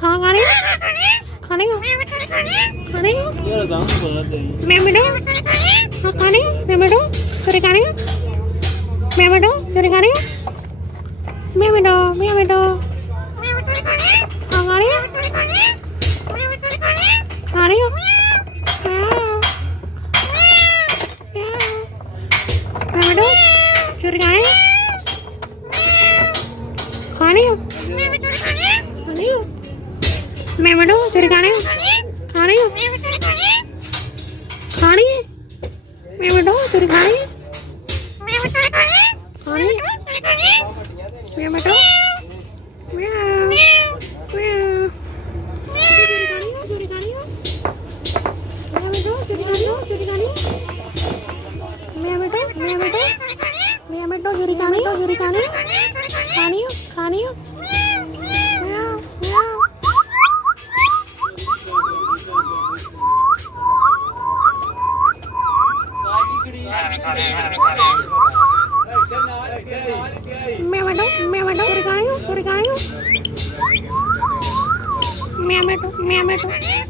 हाँ खानी खानी खानी मैं बेटो हाँ खानी मैं बेटो चोरी खानी मैं बेटो चोरी खानी मैं बेटो हाँ खानी खानी मैं बेटो चोरी खानी खानी खानी मैं बेटो चोरी खानी खानी खानी मैं बेटो चोरी खानी खानी मैं बेटो चोरी खानी मैं बेटो चोरी खानी मैं बेटो चोरी खानी खानी खानी मैं बेटो चोरी खानी मैं बेटो